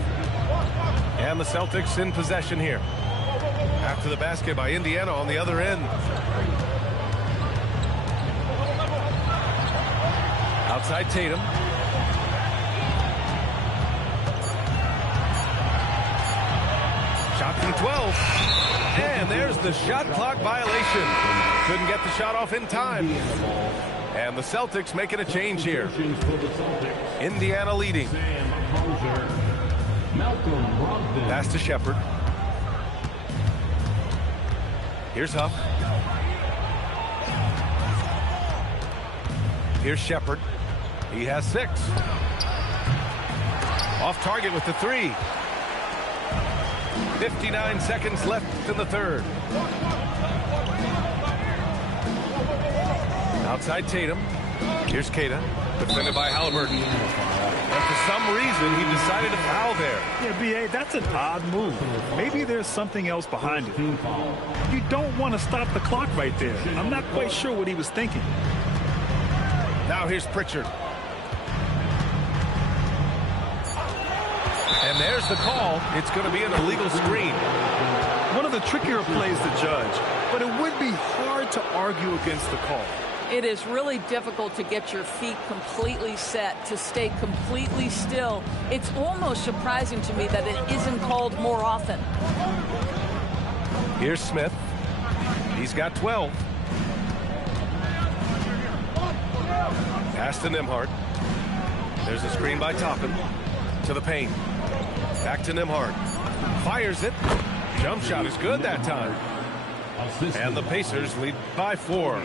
And the Celtics in possession here. After the basket by Indiana on the other end. Outside Tatum. Shot from 12. And there's the shot clock violation. Couldn't get the shot off in time. And the Celtics making a change here. Indiana leading. Pass to Shepherd. Here's Huff. Here's Shepherd. He has 6. Off target with the 3. 59 seconds left in the third. Outside Tatum. Here's Keita. Defended by Halliburton. And for some reason, he decided to foul there. Yeah, B.A., that's an odd move. Maybe there's something else behind it. You don't want to stop the clock right there. I'm not quite sure what he was thinking. Now here's Pritchard. And there's the call. It's going to be an illegal screen. One of the trickier plays to judge, but it would be hard to argue against the call. It is really difficult to get your feet completely set, to stay completely still. It's almost surprising to me that it isn't called more often. Here's Smith. He's got 12. Pass to Nembhard. There's a screen by Toppin. To the paint. Back to Nembhard. Fires it. Jump shot is good that time. And the Pacers lead by 4. Well,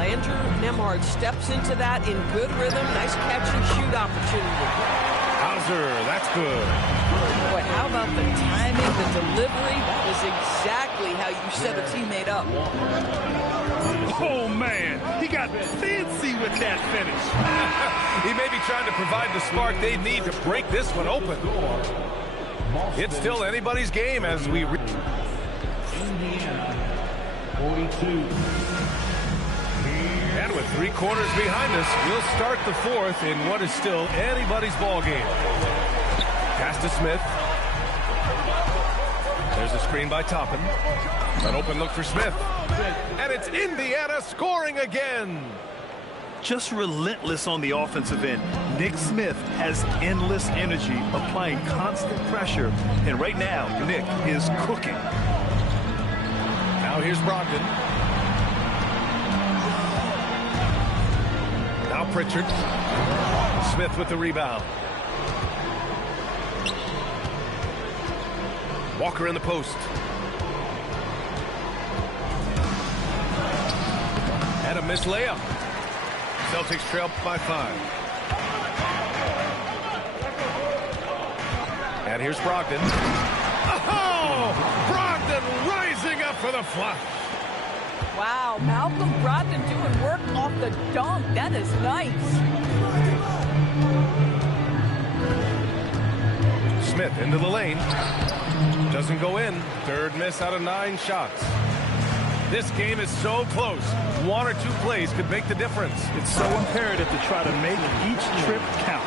Andrew Nembhard steps into that in good rhythm. Nice catch and shoot opportunity. Hauser, that's good. Boy, how about the timing, the delivery? That was exactly how you set a teammate up. Oh, man. He got fancy with that finish. He may be trying to provide the spark they need to break this one open. It's still anybody's game as we... Indiana, 42. And with 3 quarters behind us, we'll start the 4th in what is still anybody's ball game. Pass to Smith. There's a screen by Toppin. An open look for Smith. And it's Indiana scoring again. Just relentless on the offensive end. Nick Smith has endless energy, applying constant pressure. And right now, Nick is cooking. Now here's Brogdon. Now Pritchard. Smith with the rebound. Walker in the post. And a missed layup. Celtics trail by 5. And here's Brogdon. Oh! Brogdon rising up for the flush. Wow, Malcolm Brogdon doing work off the dunk. That is nice. Smith into the lane. Doesn't go in. 3rd miss out of 9 shots. This game is so close. 1 or 2 plays could make the difference. It's so imperative to try to make each trip count.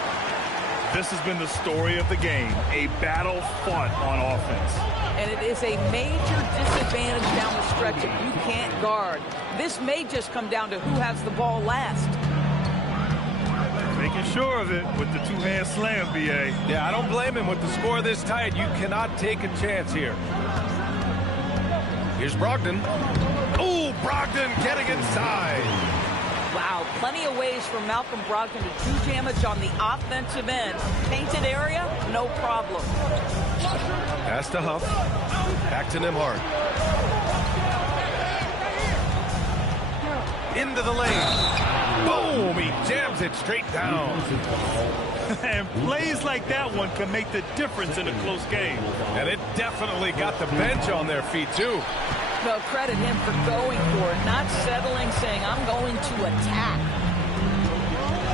This has been the story of the game, a battle fought on offense. And it is a major disadvantage down the stretch if you can't guard. This may just come down to who has the ball last. Making sure of it with the 2-hand slam, B.A. Yeah, I don't blame him with the score this tight. You cannot take a chance here. Here's Brogdon. Oh, Brogdon getting inside. Wow, plenty of ways for Malcolm Brogdon to do damage on the offensive end. Painted area, no problem. Pass to Huff. Back to Nembhard. Into the lane. Boom! He jams it straight down. And plays like that one can make the difference in a close game. And it definitely got the bench on their feet, too. Well, credit him for going for it, not settling, saying, I'm going to attack.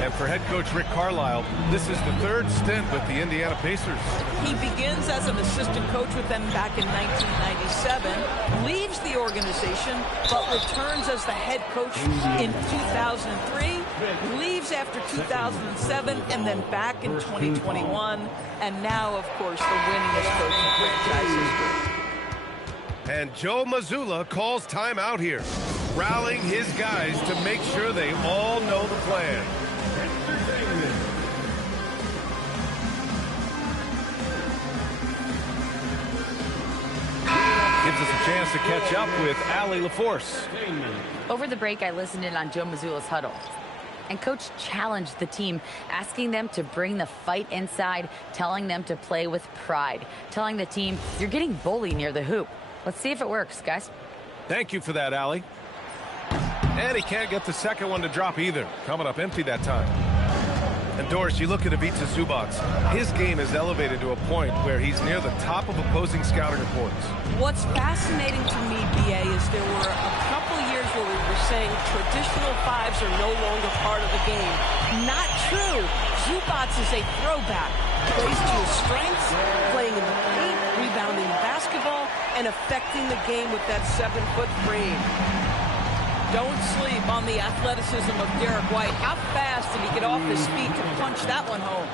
And for head coach Rick Carlisle, this is the 3rd stint with the Indiana Pacers. He begins as an assistant coach with them back in 1997, leaves the organization, but returns as the head coach in 2003, leaves after 2007, and then back in 2021, and now, of course, the winningest coach in franchise history. And Joe Mazzulla calls timeout here, rallying his guys to make sure they all know the plan. Gives us a chance to catch up with Allie LaForce. Over the break, I listened in on Joe Mazzulla's huddle. And Coach challenged the team, asking them to bring the fight inside, telling them to play with pride, telling the team, you're getting bullied near the hoop. Let's see if it works, guys. Thank you for that, Allie. And he can't get the second one to drop either. Coming up empty that time. And Doris, you look at Ivica Zubac. His game is elevated to a point where he's near the top of opposing scouting reports. What's fascinating to me, B.A., is there were a couple years where we were saying traditional 5s are no longer part of the game. Not true. Zubac is a throwback. Plays to his strengths, playing in the paint, rebounding basketball, and affecting the game with that 7-foot frame. Don't sleep on the athleticism of Derek White. How fast did he get off his feet to punch that one home?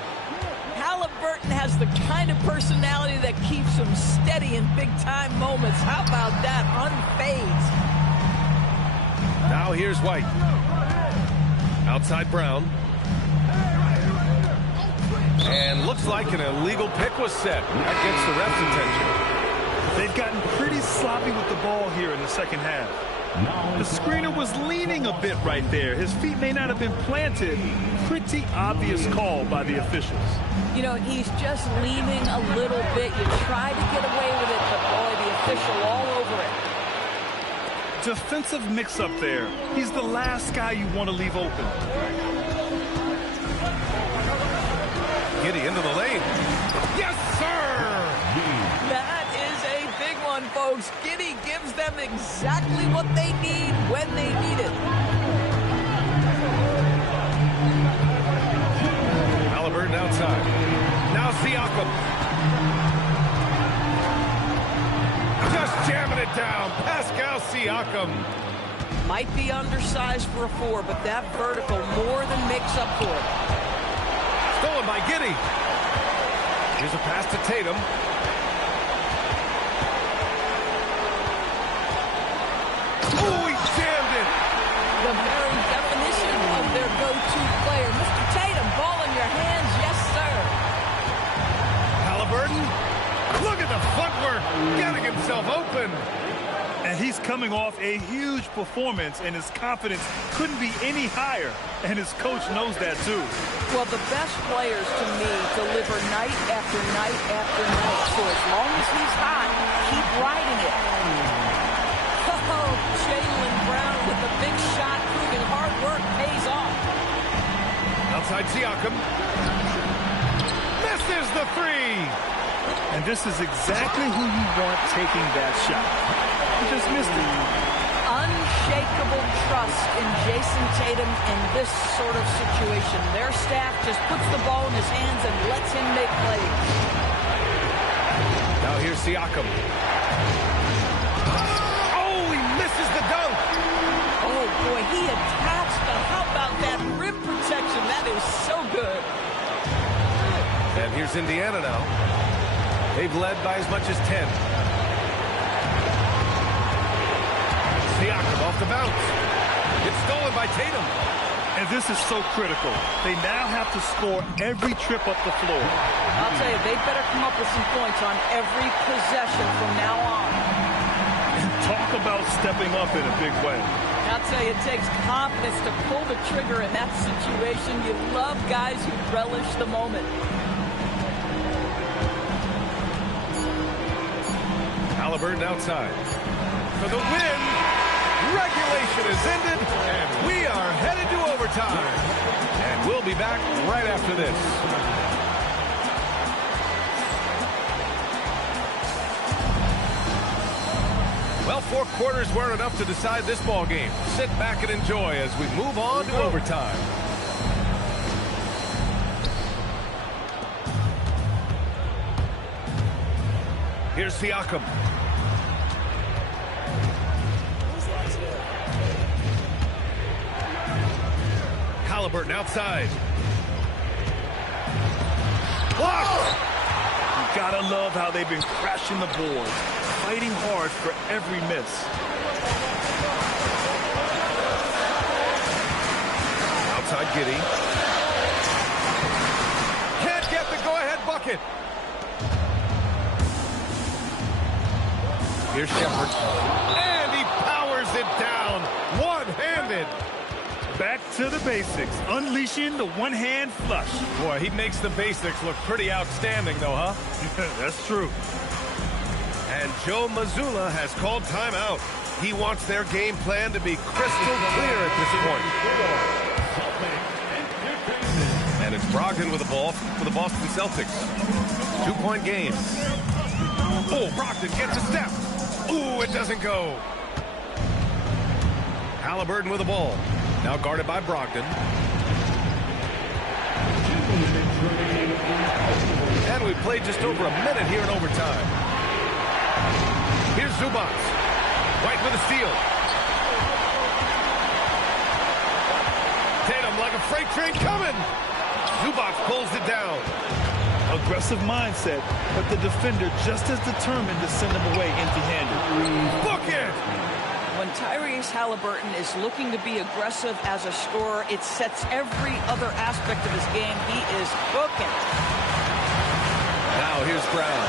Halliburton has the kind of personality that keeps him steady in big-time moments. How about that? Unfazed. Now here's White. Outside Brown. And looks like an illegal pick was set. That gets the ref's attention. They've gotten pretty sloppy with the ball here in the second half. The screener was leaning a bit right there. His feet may not have been planted. Pretty obvious call by the officials. You know, he's just leaning a little bit. You try to get away with it, but boy, the official all over it. Defensive mix-up there. He's the last guy you want to leave open. Giddey into the lane. Yes, sir! That is a big one, folks. Giddey gives them exactly what they need when they need it. Halliburton outside. Now Siakam. Just jamming it down. Pascal Siakam. Might be undersized for a 4, but that vertical more than makes up for it. Stolen by Giddey. Here's a pass to Tatum. Oh, he jammed it. The very definition of their go-to player. Mr. Tatum, ball in your hands. Yes, sir. Halliburton. Look at the footwork. Getting himself open. And he's coming off a huge performance, and his confidence couldn't be any higher. And his coach knows that, too. Well, the best players, to me, deliver night after night after night. So as long as he's hot, keep riding it. Oh, Jaylen Brown with a big shot, proving hard work pays off. Outside Siakam. Misses the 3. And this is exactly who you want taking that shot. He just missed it. Unshakable trust in Jason Tatum in this sort of situation. Their staff just puts the ball in his hands and lets him make plays. Now here's Siakam. Oh, he misses the dunk. Oh, boy, he attached the, how about that rim protection? That is so good. And here's Indiana now. They've led by as much as 10. Siakam off the bounce. It's stolen by Tatum. And this is so critical. They now have to score every trip up the floor. I'll tell you, they better come up with some points on every possession from now on. And talk about stepping up in a big way. I'll tell you, it takes confidence to pull the trigger in that situation. You love guys who relish the moment. Halliburton outside. For the win, regulation is ended, and we are headed to overtime. And we'll be back right after this. Well, 4 quarters weren't enough to decide this ball game. Sit back and enjoy as we move on to overtime. Here's Siakam. Halliburton outside. Blocked! You gotta love how they've been crashing the boards, fighting hard for every miss. Outside Giddey. Can't get the go-ahead bucket. Here's Shepherd. And he powers it down. One-handed. Back to the basics, unleashing the one-hand flush. Boy, he makes the basics look pretty outstanding, though, huh? That's true. And Joe Mazzulla has called timeout. He wants their game plan to be crystal clear at this point. And it's Brogdon with the ball for the Boston Celtics. 2-point game. Oh, Brogdon gets a step. Ooh, it doesn't go. Halliburton with the ball. Now guarded by Brogdon. And we played just over a minute here in overtime. Here's Zubac. White with a steal. Tatum like a freight train coming. Zubac pulls it down. aggressive mindset, but the defender just as determined to send him away empty-handed. Book it! When Tyrese Halliburton is looking to be aggressive as a scorer, it sets every other aspect of his game. He is booking. Now here's Brown.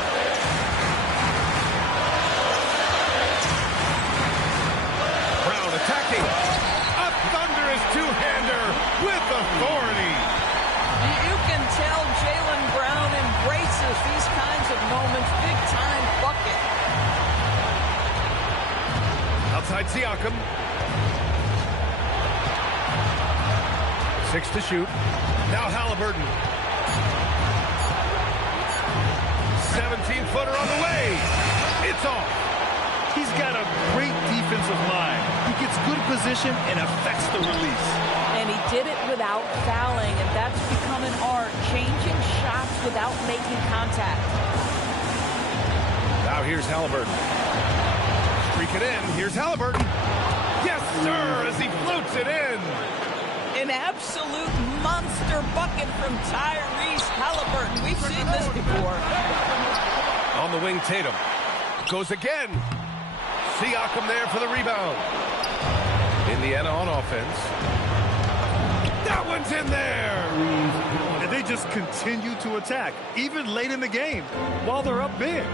Brown attacking. A thunderous two-hander with authority. You can tell Jaylen Brown embraces these kinds of moments. Big-time bucket. Outside Siakam. 6 to shoot. Now Halliburton. 17-footer on the way. It's off. He's got a great defensive mind. He gets good position and affects the release. And he did it without fouling, and that's become an art, changing shots without making contact. Now here's Halliburton. Streak it in. Here's Halliburton. Yes, sir, as he floats it in. An absolute monster bucket from Tyrese Halliburton. We've seen this before. On the wing, Tatum. Goes again. Siakam there for the rebound. Indiana on offense. That one's in there. And they just continue to attack, even late in the game, while they're up big.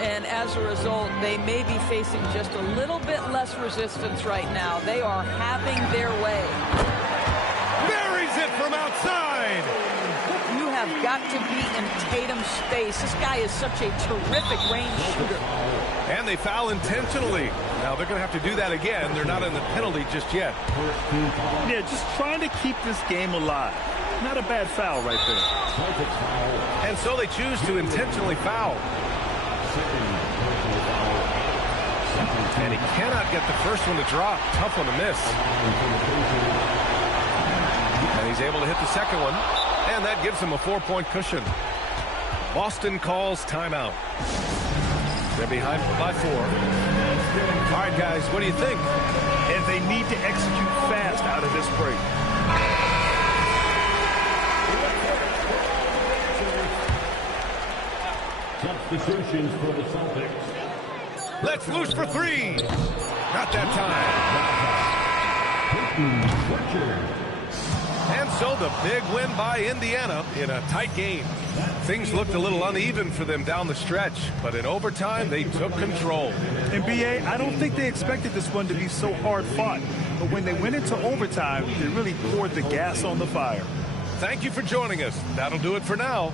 And as a result, they may be facing just a little bit less resistance right now. They are having their way. Buries it from outside. You have got to be in Tatum's space. This guy is such a terrific range shooter. And they foul intentionally. Now they're going to have to do that again. They're not in the penalty just yet. Yeah, just trying to keep this game alive. Not a bad foul right there. And so they choose to intentionally foul. And he cannot get the first one to drop. Tough one to miss. And he's able to hit the second one. And that gives him a 4-point cushion. Boston calls timeout. They're behind by 4. All right, guys, what do you think? And they need to execute fast out of this break. Substitutions for the Celtics. Let's loose for 3. Not that time. And so the big win by Indiana in a tight game. Things looked a little uneven for them down the stretch, but in overtime, they took control. And B.A., I don't think they expected this one to be so hard-fought. But when they went into overtime, they really poured the gas on the fire. Thank you for joining us. That'll do it for now.